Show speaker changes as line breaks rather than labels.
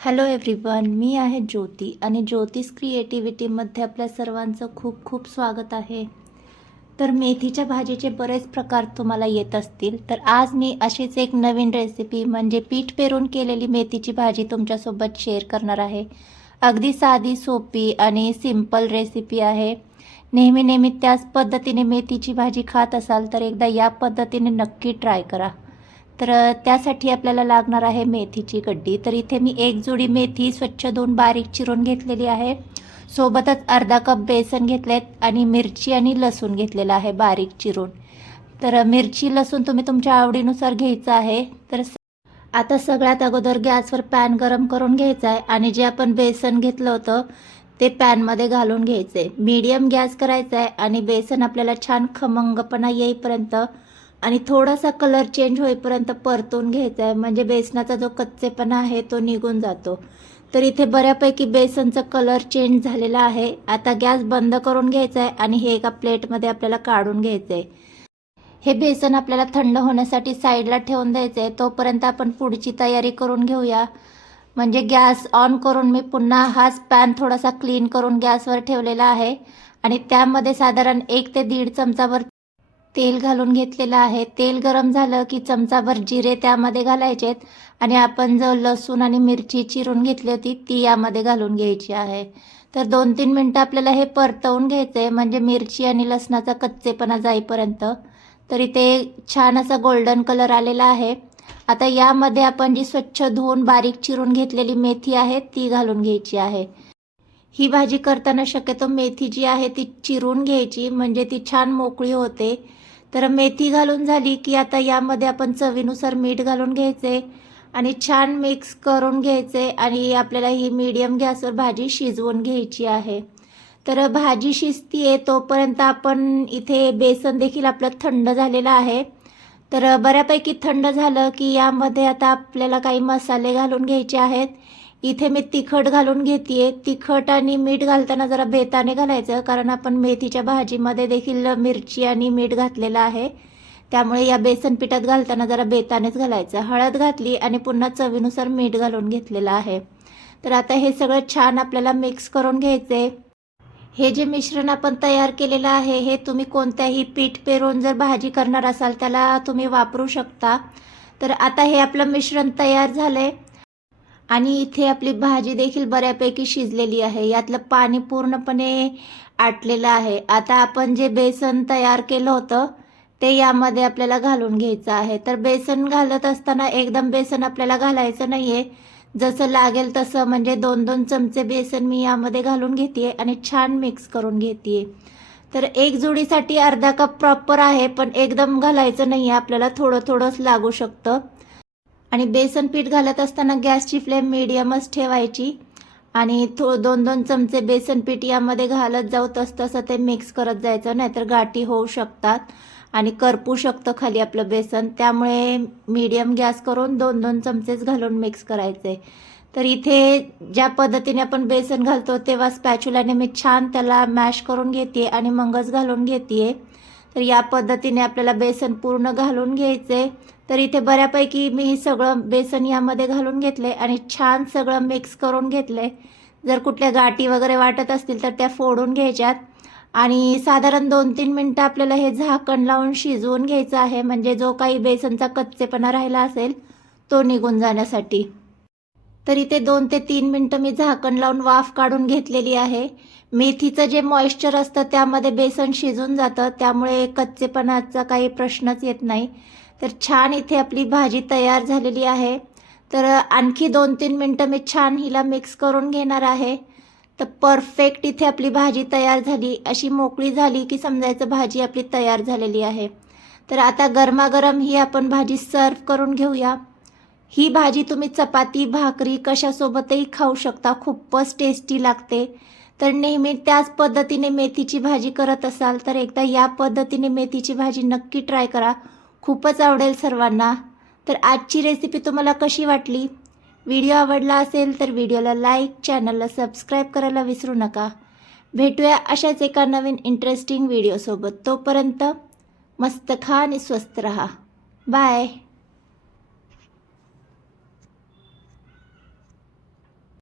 Hello everyone मी आहे ज्योती आणि ज्योतिष क्रिएटिव्हिटीमध्ये आपल्या सर्वांचं खूप खूप स्वागत आहे. तर मेथीच्या भाजीचे बरेच प्रकार तुम्हाला येत असतील तर आज मी अशीच एक नवीन रेसिपी म्हणजे पीठ पेरून केलेली मेथीची भाजी तुमच्यासोबत शेअर करणार आहे. अगदी साधी सोपी आणि सिंपल रेसिपी आहे. नेहमी नेहमी त्याच पद्धतीने मेथीची भाजी खात असाल तर एकदा या पद्धतीने नक्की ट्राय करा. तर त्यासाठी आपल्याला लागणार आहे मेथीची गड्डी. तर इथे मी एक जुडी मेथी स्वच्छ धुवून बारीक चिरून घेतलेली आहे. सोबतच अर्धा कप बेसन घेतलेत आणि मिरची आणि लसूण घेतलेलं आहे बारीक चिरून. तर मिरची लसूण तुम्ही तुमच्या आवडीनुसार घ्यायचं आहे. तर आता सगळ्यात अगोदर गॅसवर पॅन गरम करून घ्यायचा आहे आणि जे आपण बेसन घेतलं होतं ते पॅनमध्ये घालून घ्यायचे मीडियम गॅस करायचा आहे आणि बेसन आपल्याला छान खमंगपणा येईपर्यंत आणि थोडासा कलर चेंज होईपर्यंत परतून घ्यायचा आहे म्हणजे बेसनाचा जो कच्चेपणा आहे तो निघून जातो. तर इथे बऱ्यापैकी बेसनचा कलर चेंज झालेला आहे. आता गॅस बंद करून घ्यायचा आहे आणि हे एका प्लेटमध्ये आपल्याला काढून घ्यायचं आहे हे बेसन आपल्याला थंड होण्यासाठी साईडला ठेवून द्यायचं आहे तोपर्यंत आपण पुढची तयारी करून घेऊया. म्हणजे गॅस ऑन करून मी पुन्हा हाच पॅन थोडासा क्लीन करून गॅसवर ठेवलेला आहे. आणि त्यामध्ये साधारण एक ते दीड चमचाभर तेल घालून घेतलेलं आहे. तेल गरम झालं की चमचाभर जिरे त्यामध्ये घालायचेत आणि आपण जो लसूण आणि मिरची चिरून घेतली होती ती यामध्ये घालून घ्यायची आहे. तर दोन तीन मिनटं आपल्याला हे परतवून घ्यायचं आहे म्हणजे मिरची आणि लसणाचा कच्चेपणा जाईपर्यंत. तर इथे छान असा गोल्डन कलर आलेला आहे. आता यामध्ये आपण जी स्वच्छ धुवून बारीक चिरून घेतलेली मेथी आहे ती घालून घ्यायची आहे. ही भाजी करताना शक्यतो मेथी जी आहे ती चिरून घ्यायची म्हणजे ती छान मोकळी होते. तर मेथी घालून झाली की आता यामध्ये आपण चवीनुसार मीठ घालून घ्यायचे आणि छान मिक्स करून घ्यायचे आणि आपल्याला ही मीडियम गॅसवर भाजी शिजवून घ्यायची आहे. तर भाजी शिजती आहे तोपर्यंत आपण इथे बेसन देखील आपलं थंड झालेलं आहे. तर बऱ्यापैकी थंड झालं की यामध्ये आता आपल्याला काही मसाले घालून घ्यायचे आहेत. इथे मी तिखट घालून घेते तिखट आणि मीठ घालताना जरा बेताने घालायचं कारण आपण मेथीच्या भाजीमध्ये देखील मिरची आणि मीठ घातलेलं आहे. त्यामुळे या बेसन पिठात घालताना जरा बेतानेच घालायचं. हळद घातली आणि पुन्हा चवीनुसार मीठ घालून घेतलेलं आहे. तर आता हे सगळं छान आपल्याला मिक्स करून घ्यायचं आहे हे जे मिश्रण आपण तयार केलेलं आहे हे तुम्ही कोणत्याही पीठ पेरून जर भाजी करणार असाल त्याला तुम्ही वापरू शकता. तर आता हे आपलं मिश्रण तयार झालं आहे आणि इथे आपली भाजी देखील बऱ्यापैकी शिजलेली आहे. यातलं पाणी पूर्णपणे आटलेलं आहे. आता आपण जे बेसन तयार केलं होतं ते यामध्ये आपल्याला घालून घ्यायचं आहे. तर बेसन घालत असताना एकदम बेसन आपल्याला घालायचं नाही आहे जसं लागेल तसं म्हणजे दोन दोन चमचे बेसन मी यामध्ये घालून घेते आणि छान मिक्स करून घेते तर एक जोडीसाठी अर्धा कप प्रॉपर आहे पण एकदम घालायचं नाही आहे आपल्याला थोडं थोडंच लागू शकतं. आणि बेसन पीठ घालत असताना गॅसची फ्लेम मिडियमच ठेवायची. आणि थो दोन दोन चमचे बेसन पीठ यामध्ये घालत जाऊ तस तसं ते मिक्स करत जायचं नाहीतर गाठी होऊ शकतात. आणि करपू शकतं खाली आपलं बेसन. त्यामुळे मीडियम गॅस करून दोन दोन चमचेच घालून मिक्स करायचे. तर इथे ज्या पद्धतीने आपण बेसन घालतो तेव्हा स्पॅच्युलाने मी छान त्याला मॅश करून घेते आणि मगच घालून घेते तर या पद्धतीने आपल्याला बेसन पूर्ण घालून घ्यायचे. तर इथे बऱ्यापैकी मी सगळं बेसन यामध्ये घालून घेतले आणि छान सगळं मिक्स करून घेतले. जर कुठल्या गाठी वगैरे वाटत असतील तर त्या फोडून घ्यायच्यात. आणि साधारण दोन तीन मिनटं आपल्याला हे झाकण लावून शिजवून घ्यायचं आहे. म्हणजे जो काही बेसनचा कच्चेपणा राहिला असेल तो निघून जाण्यासाठी. तर इथे दोन ते तीन मिनटं मी झाकण लावून वाफ काढून घेतलेली आहे. मेथीचं जे मॉइश्चर असतं त्यामध्ये बेसन शिजून जातं त्यामुळे कच्चेपणाचा काही प्रश्नच येत नाही. तर छान इथे आपली भाजी तयार झालेली आहे. तर आणखी दोन तीन मिनटं मी छान हिला मिक्स करून घेणार आहे. तर परफेक्ट इथे आपली भाजी तयार झाली. अशी मोकळी झाली की समजायचं भाजी आपली तयार झालेली आहे. तर आता गरमागरम ही आपण भाजी सर्व करून घेऊया. ही भाजी तुम्ही चपाती भाकरी कशासोबतही खाऊ शकता. खूपच टेस्टी लागते. तर नेहमी त्याच पद्धतीने मेथीची भाजी करत असाल तर एकदा या पद्धतीने मेथीची भाजी नक्की ट्राय करा. खूपच आवडेल सर्वांना. तर आजची रेसिपी तुम्हाला कशी वाटली? व्हिडिओ आवडला असेल तर व्हिडिओला लाईक चॅनलला सबस्क्राईब करायला विसरू नका. भेटूया अशाच एका नवीन इंटरेस्टिंग व्हिडिओसोबत तोपर्यंत मस्त खा आणि स्वस्त रहा. बाय